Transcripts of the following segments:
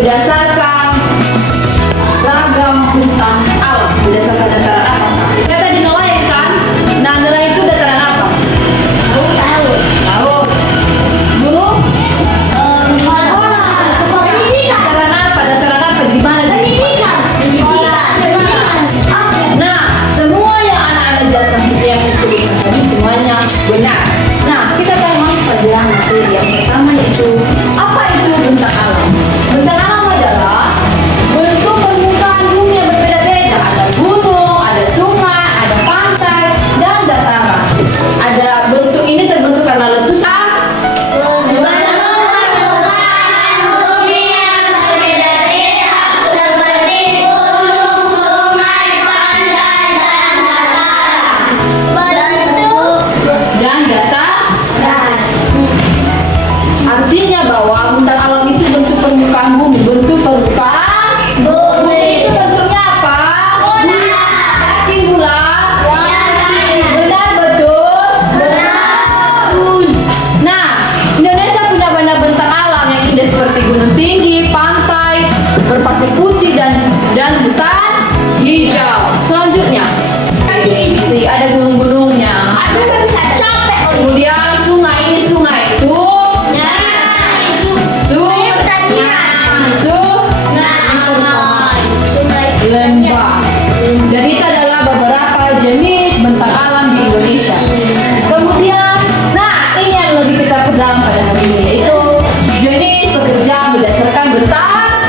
berdasarkan ragam bentang alam. Berdasarkan dataran apa? Kita tadi nelayan kan? Nah, nelayan itu dataran apa? Laut. Gunung? Dataran apa? Dataran apa? Di mana? Nah, semua yang anak-anak jelaskan yang disebutkan tadi semuanya benar. Nah, kita akan masuk pada materi yang pertama, yaitu apa itu bentang alam. Bentang alam adalah bentuk permukaan bumi yang berbeda-beda. Ada gunung, ada sungai, ada pantai, dan dataran. Ada bentuk ini terbentuk karena letusan. Artinya bahwa bentang alam itu bentuk permukaan bumi. Bentuk permukaan bumi itu bentuknya apa? Yakin bulan? Benar betul? Nah, Indonesia punya banyak bentang alam yang indah seperti gunung tinggi, pantai berpasir putih dan hutan hijau. Selanjutnya, ada gunung-gunungnya. Kemudian sungai, ini sungai. Lembah. Dan itu adalah beberapa jenis bentang alam di Indonesia. Kemudian, nah ini yang lebih kita pegang pada hari ini, yaitu jenis pekerjaan berdasarkan bentang alam.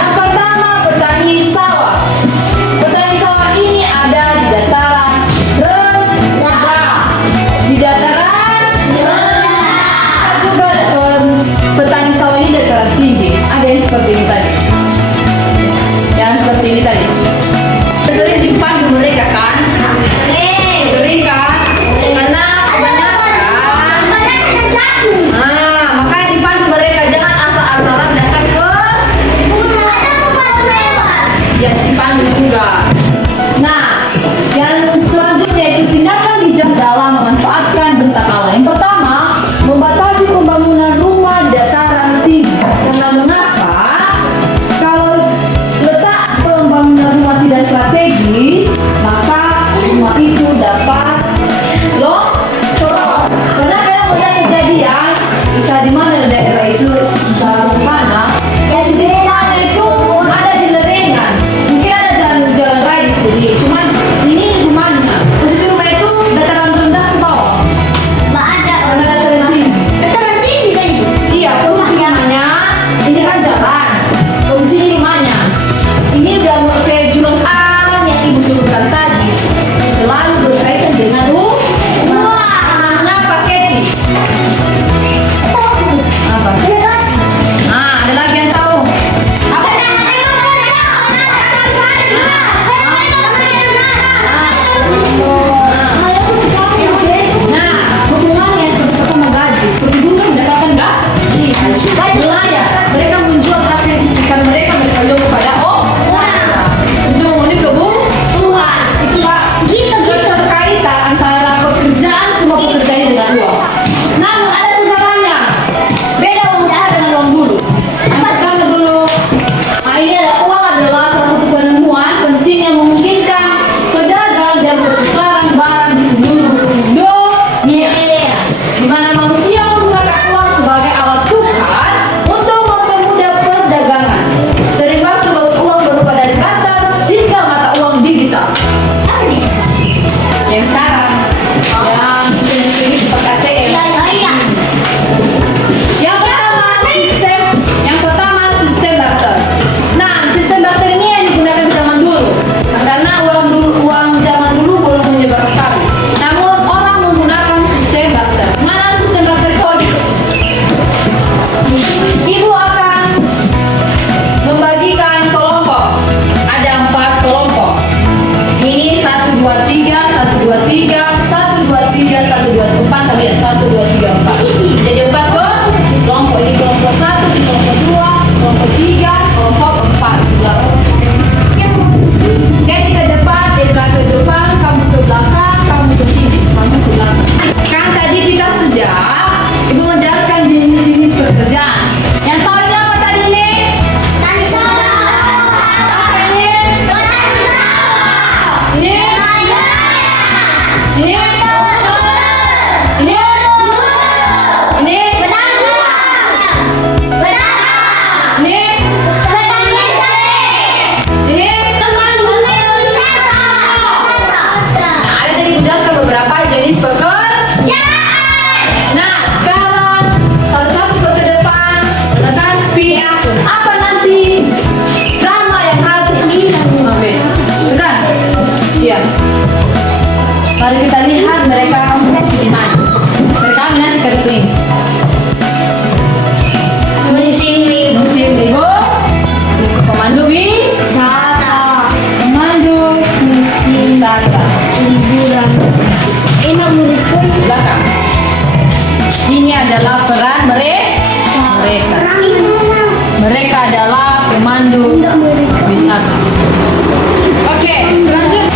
Yang pertama, petani sawah. Petani sawah ini ada di dataran rendah. Di dataran rendah. Juga petani sawah ini dataran tinggi. Ada yang seperti ini tadi. Yang seperti ini tadi. Sering dipandu mereka kan? Sering kan? Karena kebanyakan. Nah, makanya dipandu mereka, jangan asal-asalan datang ke. Ya, dipandu juga. Nah, yang selanjutnya itu tindakan bijak dalam memanfaatkan bentang alam. Yang pertama, membatasi pembangunan rumah di dataran tinggi. Karena mengapa? Kalau letak pembangunan rumah tidak strategis, maka rumah itu dapat longsor. Karena kadang ada kejadian, bisa di mana daerah itu baru mana, posisi rumahnya itu ada di lerengan. Mungkin ada jalan raya di sini, cuman ini rumahnya. Posisi rumah itu dataran rendah ke bawah. Karena dataran tinggi. Iya, posisi rumahnya ini kan jalan. Posisi ini rumahnya. Ini udah kayak jurang alam yang ibu sebutkan tadi, selalu berkaitan dengan namanya paketi. Apa? Nah, ada lagi yang tahu? Apa? Nah, hubungannya seperti sama gaji. Seperti dulu kan mendapatkan gaji. Nelayan, mereka menjual hasil ikan mereka jual kepada orang untuk memenuhi kebutuhan. Itu Pak, keterkaitan antara pekerjaan semua pekerjaan dengan uang. Namun ada sejarahnya. Beda uang sekarang dengan uang dulu. Yang pertama dulu, ini adalah uang adalah salah satu penemuan penting yang memungkinkan pedagang dan pertukaran barang di seluruh dunia. Di mana manusia menggunakan uang sebagai alat tukar untuk mempermudah perdagangan. Sering waktu uang berupa dari barter hingga mata uang digital. Yang sekarang, yang sering seperti ATM. Yang pertama sistem barter. Nah, sistem barter ini yang digunakan zaman dulu. Karena uang zaman dulu belum menyebar sekali. Namun orang menggunakan sistem barter. Mana sistem barter itu? Ibu akan membagikan kelompok. Ada 4 kelompok. Ini 1, 2, 3, 1, 2, 3, 1, 2, 3, 1, 2, 4. Kalian 1, 2, 3, 4. Jadi 4 kelompok. Ini kelompok 1, ini kelompok 2, kelompok 3, kelompok 4. Oke, kita depan, Ezra ke depan, kamu ke belakang, kamu ke sini, kamu ke belakang. Kan tadi kita sudah Ibu menjelaskan jenis-jenis pekerjaan. Yang tahu ini apa tadi nih? adalah peran mereka. Mereka adalah pemandu wisata. Oke, selanjutnya.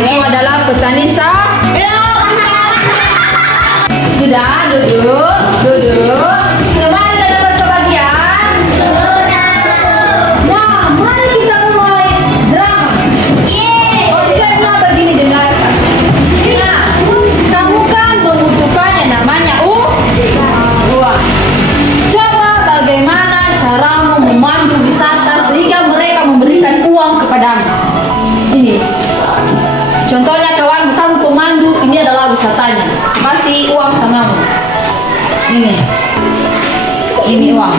Itu adalah petani Sudah, duduk. Semuanya sudah dapat kebagian? Nah, mari kita mulai drama. Konsepnya begini, dengarkan. Nah, kamu kan membutuhkan yang namanya uang. Coba bagaimana caramu memandu wisata sehingga mereka memberikan uang kepadamu. Ini contohnya, kawan, kamu pemandu, ini adalah wisatanya, kasih uang samamu. Ini uang.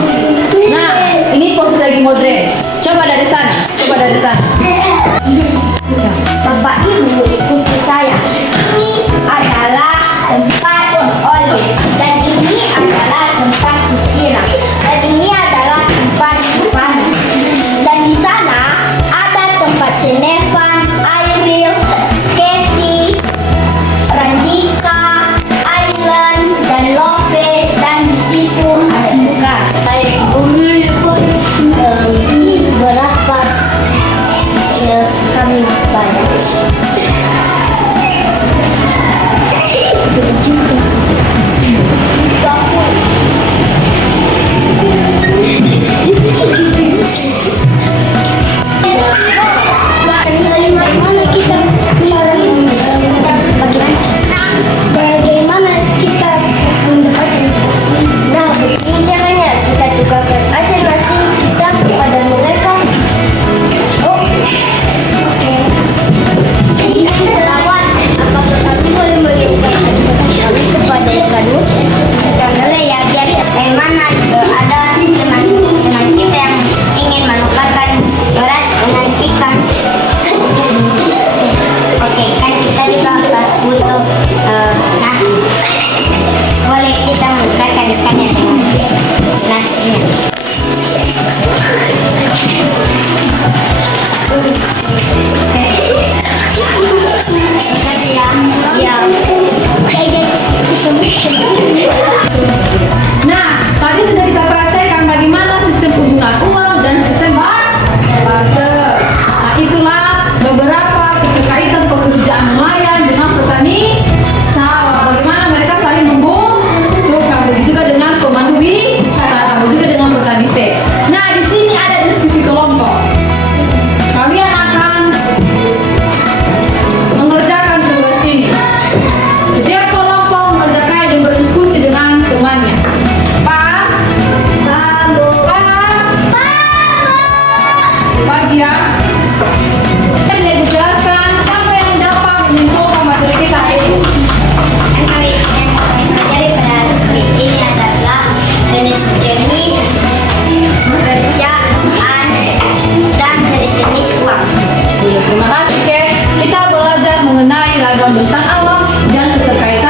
Nah, ini posisi lagi modern. Coba dari sana. Bapak Ibu ikuti saya. Ini adalah tempat Oli dan ini adalah tempat Sukira dan ini adalah tempat Fani. Dan di sana ada tempat Senevan, Airil, Kathy, Randika, Island dan Love, dan di situ ada juga berapa kami bayar. Bagaimana kita mendapatkan? Nah, begini caranya, kita tukarkan aja nasi kita kepada mereka. Oh, oke. Ini lawan, apakah kami boleh memberikan kami kepada kami? Boleh ya, biar yang mana ada teman kita yang ingin menukarkan beras dengan ikan. Oke, kan kita juga pas butuh nasi. Boleh kita menukarkan ikannya dengan nasinya. Nah, tadi sudah kita praktekkan bagaimana sistem penggunaan uang dan sistem barter. Nah, itulah beberapa keterkaitan pekerjaan nelayan dengan petani sawah. Bagaimana mereka saling membutuhkan. Begitu juga dengan pemandu wisata, begitu juga dengan petani teh. Nah, di sini ada diskusi kelompok. Kalian akan mengerjakan tugas ini. Setiap kelompok mengerjakan dan berdiskusi dengan temannya. Paham? Pagi ya. Saya ibu jelaskan sampai yang dapat menyimpulkan materi kita ini. Yang kami pelajari pada hari ini adalah jenis-jenis pekerjaan dan jenis-jenis uang. Terima kasih, Kek. Kita belajar mengenai ragam bentang alam dan keterkaitan